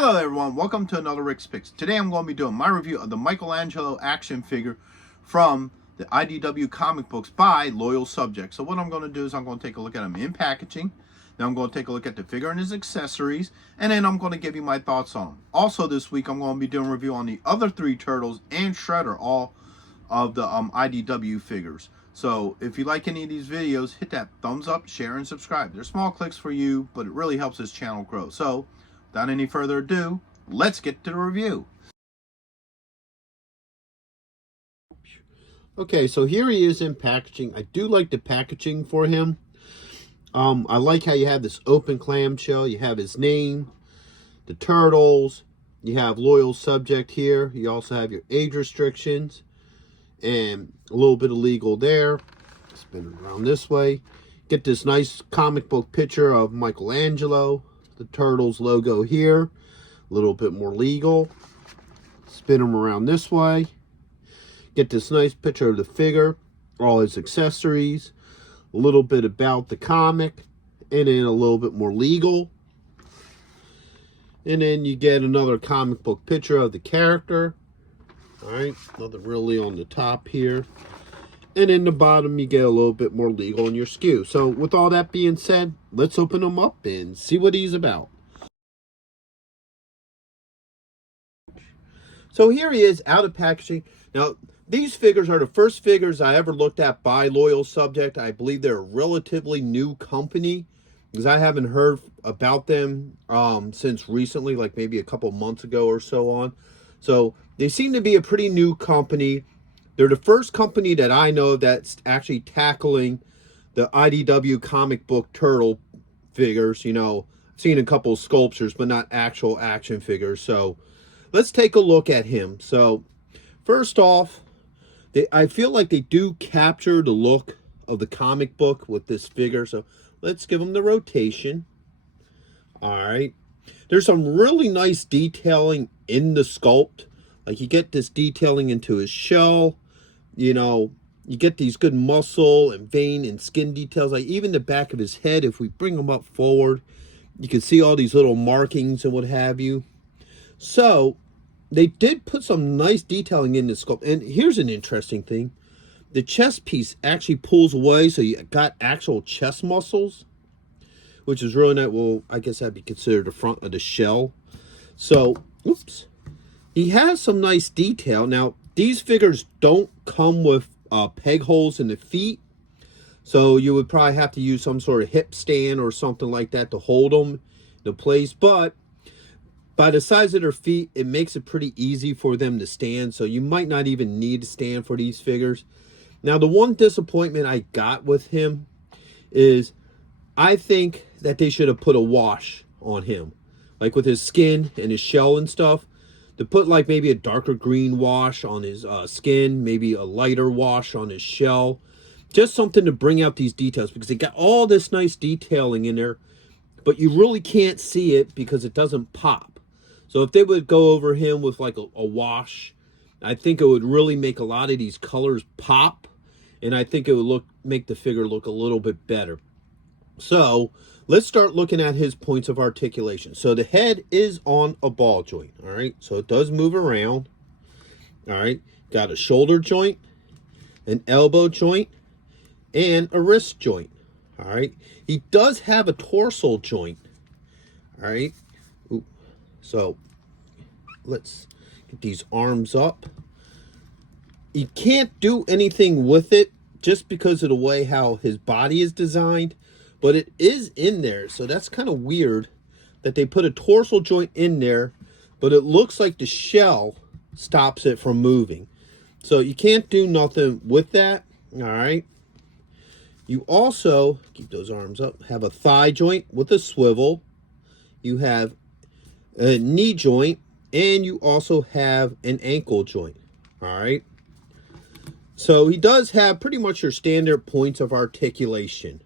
Hello everyone, welcome to another Rick's Picks. Today I'm going to be doing my review of the Michelangelo action figure from the IDW comic books by Loyal Subject. So what I'm going to do is I'm going to take a look at him in packaging, then I'm going to take a look at the figure and his accessories, and then I'm going to give you my thoughts on him. Also this week I'm going to be doing a review on the other three Turtles and Shredder, all of the IDW figures. So if you like any of these videos, hit that thumbs up, share, and subscribe. They're small clicks for you, but it really helps this channel grow. So without any further ado, let's get to the review. Okay, so here he is in packaging. I do like the packaging for him. I like how you have this open clamshell. You have his name, the Turtles. You have Loyal Subject here. You also have your age restrictions and a little bit of legal there. Spin it around this way. Get this nice comic book picture of Michelangelo. The Turtles logo here. A little bit more legal. Spin them around this way. Get this nice picture of the figure, all his accessories, a little bit about the comic, and then a little bit more legal. And then you get another comic book picture of the character. All right, nothing really on the top here. And in the bottom, you get a little bit more legal in your SKU. So with all that being said, let's open him up and see what he's about. So here he is out of packaging. Now, these figures are the first figures I ever looked at by Loyal Subject. I believe they're a relatively new company because I haven't heard about them since recently, like maybe a couple months ago or so on. So they seem to be a pretty new company. They're the first company that I know that's actually tackling the IDW comic book turtle figures. You know, I've seen a couple of sculptures, but not actual action figures. So let's take a look at him. So first off, I feel like they do capture the look of the comic book with this figure. So let's give them the rotation. All right. There's some really nice detailing in the sculpt. Like you get this detailing into his shell. You know, you get these good muscle and vein and skin details. Like even the back of his head, if we bring him up forward, you can see all these little markings and what have you. So they did put some nice detailing in the sculpt. And here's an interesting thing. The chest piece actually pulls away, so you got actual chest muscles, which is really nice. Well, I guess that'd be considered the front of the shell. So, oops. He has some nice detail. Now, these figures don't come with peg holes in the feet. So you would probably have to use some sort of hip stand or something like that to hold them in place. But by the size of their feet, it makes it pretty easy for them to stand. So you might not even need to stand for these figures. Now, the one disappointment I got with him is I think that they should have put a wash on him. Like with his skin and his shell and stuff. To put like maybe a darker green wash on his skin. Maybe a lighter wash on his shell. Just something to bring out these details. Because they got all this nice detailing in there. But you really can't see it because it doesn't pop. So if they would go over him with like a wash, I think it would really make a lot of these colors pop. And I think it would make the figure look a little bit better. So let's start looking at his points of articulation. So the head is on a ball joint. All right. So it does move around. All right. Got a shoulder joint, an elbow joint, and a wrist joint. All right. He does have a torso joint. All right. Ooh. So let's get these arms up. You can't do anything with it just because of the way how his body is designed, but it is in there. So that's kind of weird that they put a torso joint in there, but it looks like the shell stops it from moving. So you can't do nothing with that. All right. You also, keep those arms up, have a thigh joint with a swivel. You have a knee joint, and you also have an ankle joint. All right. So he does have pretty much your standard points of articulation.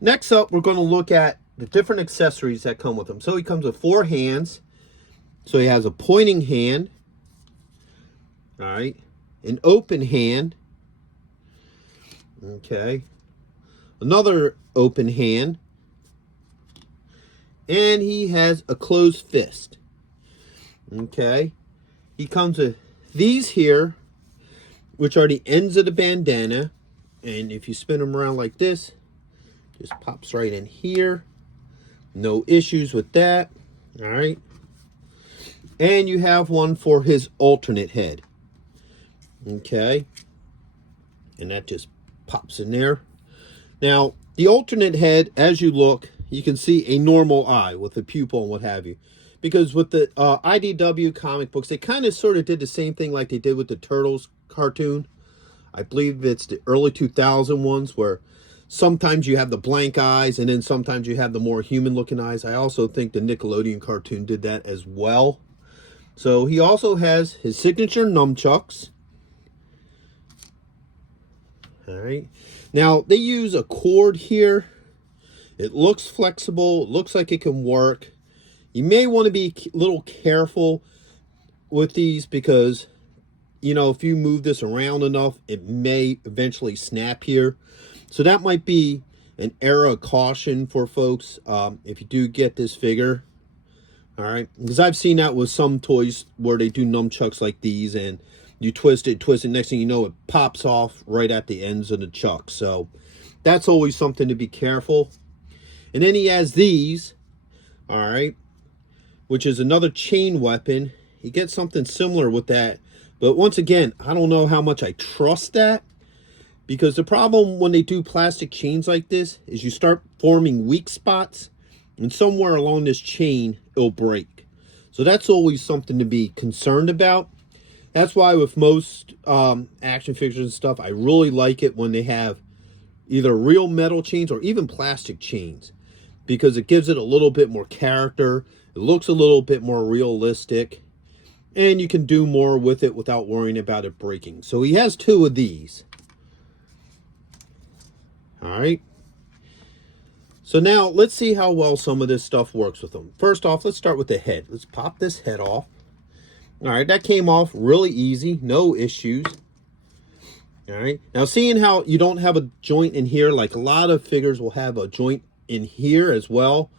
Next up, we're going to look at the different accessories that come with him. So he comes with 4 hands. So he has a pointing hand. All right. An open hand. Okay. another open hand, and he has a closed fist. Okay, he comes with these here, which are the ends of the bandana, and if you spin them around like this, just pops right in here. No issues with that. All right, and you have one for his alternate head. Okay, and that just pops in there. Now, the alternate head, as you look, you can see a normal eye with a pupil and what have you. Because with the IDW comic books, they kind of sort of did the same thing like they did with the Turtles cartoon. I believe it's the early 2000 ones where sometimes you have the blank eyes and then sometimes you have the more human-looking eyes. I also think the Nickelodeon cartoon did that as well. So he also has his signature nunchucks. All right. Now, they use a cord here. It looks flexible. It looks like it can work. You may want to be a little careful with these because, you know, if you move this around enough, it may eventually snap here. So that might be an area of caution for folks if you do get this figure. All right. Because I've seen that with some toys where they do nunchucks like these and you twist it, next thing you know, it pops off right at the ends of the chuck. So that's always something to be careful. And then he has these, all right, which is another chain weapon. He gets something similar with that. But once again, I don't know how much I trust that. Because the problem when they do plastic chains like this is you start forming weak spots. And somewhere along this chain, it'll break. So that's always something to be concerned about. That's why with most action figures and stuff, I really like it when they have either real metal chains or even plastic chains. Because it gives it a little bit more character. It looks a little bit more realistic. And you can do more with it without worrying about it breaking. So he has two of these. Alright. So now, let's see how well some of this stuff works with them. First off, let's start with the head. Let's pop this head off. Alright, that came off really easy. No issues. Alright. Now, seeing how you don't have a joint in here, like a lot of figures will have a joint in here as well,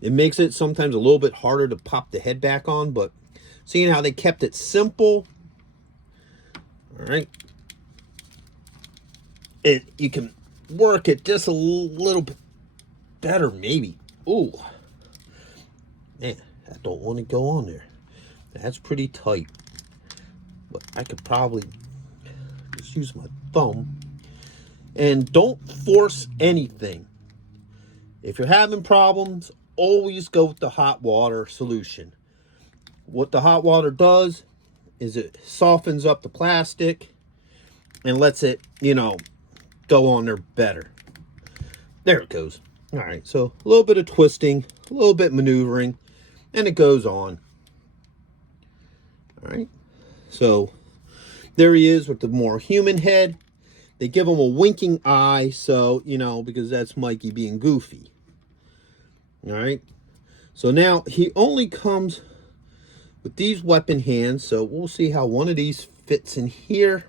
it makes it sometimes a little bit harder to pop the head back on, but seeing how they kept it simple, all right, you can work it just a little bit better, maybe. Ooh, man, I don't want to go on there. That's pretty tight, but I could probably just use my thumb. And don't force anything. If you're having problems, always go with the hot water solution. What the hot water does is it softens up the plastic and lets it, you know, go on there better. There it goes. All right, so a little bit of twisting, a little bit maneuvering, and it goes on. All right, so there he is with the more human head. They give him a winking eye, so, you know, because that's Mikey being goofy. All right, so now he only comes with these weapon hands, so we'll see how one of these fits in here.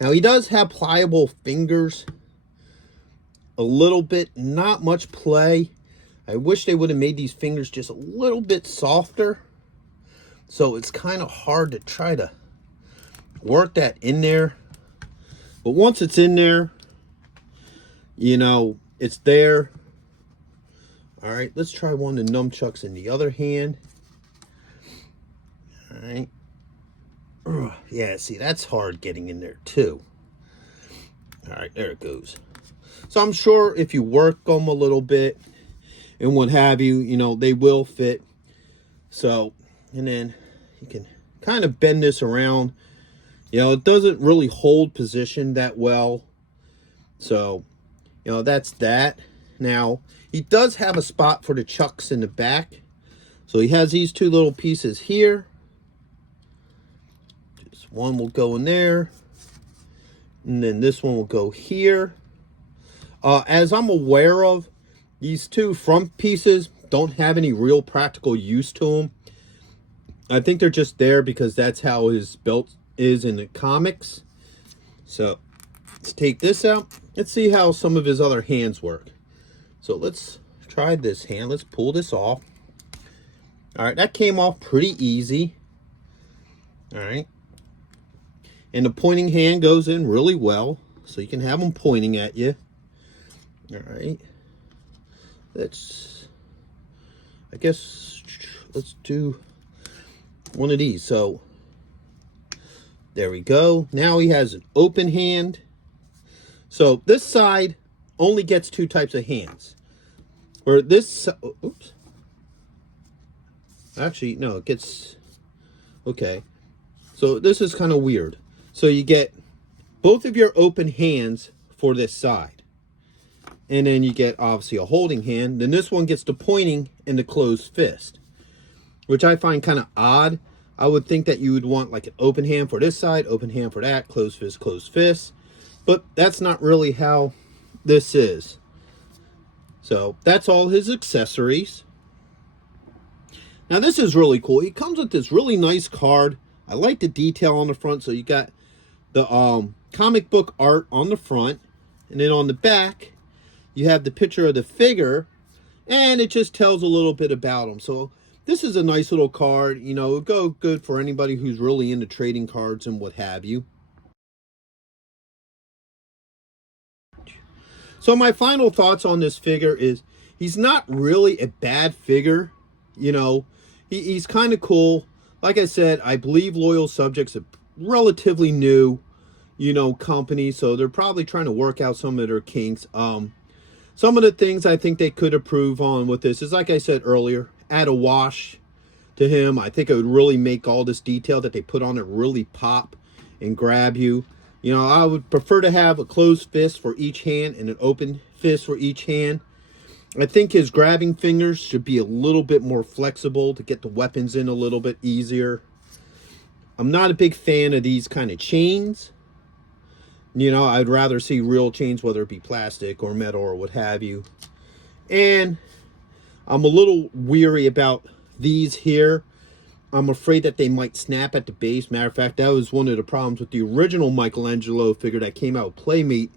Now, he does have pliable fingers. A little bit, not much play. I wish they would have made these fingers just a little bit softer. So it's kind of hard to try to work that in there. But once it's in there, you know, it's there. All right, let's try one of the nunchucks in the other hand. All right. Yeah, see, that's hard getting in there too. All right, there it goes. So I'm sure if you work them a little bit and what have you, you know, they will fit. So, and then you can kind of bend this around. You know, it doesn't really hold position that well. So, you know, that's that. Now, he does have a spot for the chucks in the back. So he has these two little pieces here. Just one will go in there. And then this one will go here. As I'm aware of, these two front pieces don't have any real practical use to them. I think they're just there because that's how his belt is in the comics. So, Let's take this out. Let's see how some of his other hands work. So let's try this hand. Let's pull this off. All right, that came off pretty easy. All right. And the pointing hand goes in really well, so you can have them pointing at you. All right. I guess, let's do one of these. So, there we go. Now he has an open hand. So, this side only gets two types of hands. Or this, oops. Actually, no, it gets, okay. So, this is kind of weird. So, you get both of your open hands for this side. And then you get, obviously, a holding hand. Then this one gets the pointing and the closed fist, which I find kind of odd. I would think that you would want like an open hand for this side, open hand for that, closed fist, closed fist. But that's not really how this is. So that's all his accessories. Now this is really cool. He comes with this really nice card. I like the detail on the front. So you got the comic book art on the front. And then on the back, you have the picture of the figure, and it just tells a little bit about him. So this is a nice little card. You know, it'll go good for anybody who's really into trading cards and what have you. So my final thoughts on this figure is he's not really a bad figure. You know, he's kind of cool. Like I said, I believe Loyal Subject's a relatively new, you know, company. So they're probably trying to work out some of their kinks. Some of the things I think they could improve on with this is, like I said earlier, add a wash to him. I think it would really make all this detail that they put on it really pop and grab you. You know, I would prefer to have a closed fist for each hand and an open fist for each hand. I think his grabbing fingers should be a little bit more flexible to get the weapons in a little bit easier. I'm not a big fan of these kind of chains. You know, I'd rather see real chains, whether it be plastic or metal or what have you. And I'm a little weary about these here. I'm afraid that they might snap at the base. Matter of fact, that was one of the problems with the original Michelangelo figure that came out with Playmate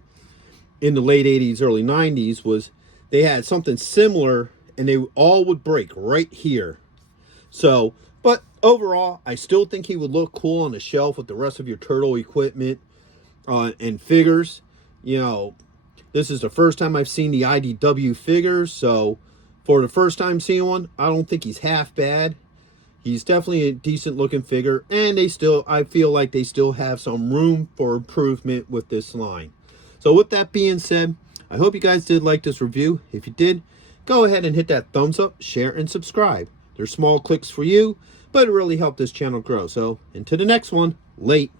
in the late 80s, early 90s, was they had something similar and they all would break right here. So, but overall, I still think he would look cool on the shelf with the rest of your turtle equipment. And figures. You know, this is the first time I've seen the IDW figures, so for the first time seeing one, I don't think he's half bad. He's definitely a decent looking figure, and I feel like they still have some room for improvement with this line. So with that being said, I hope you guys did like this review. If you did, go ahead and hit that thumbs up, share, and subscribe. They're small clicks for you, but it really helped this channel grow. So until the next one, late.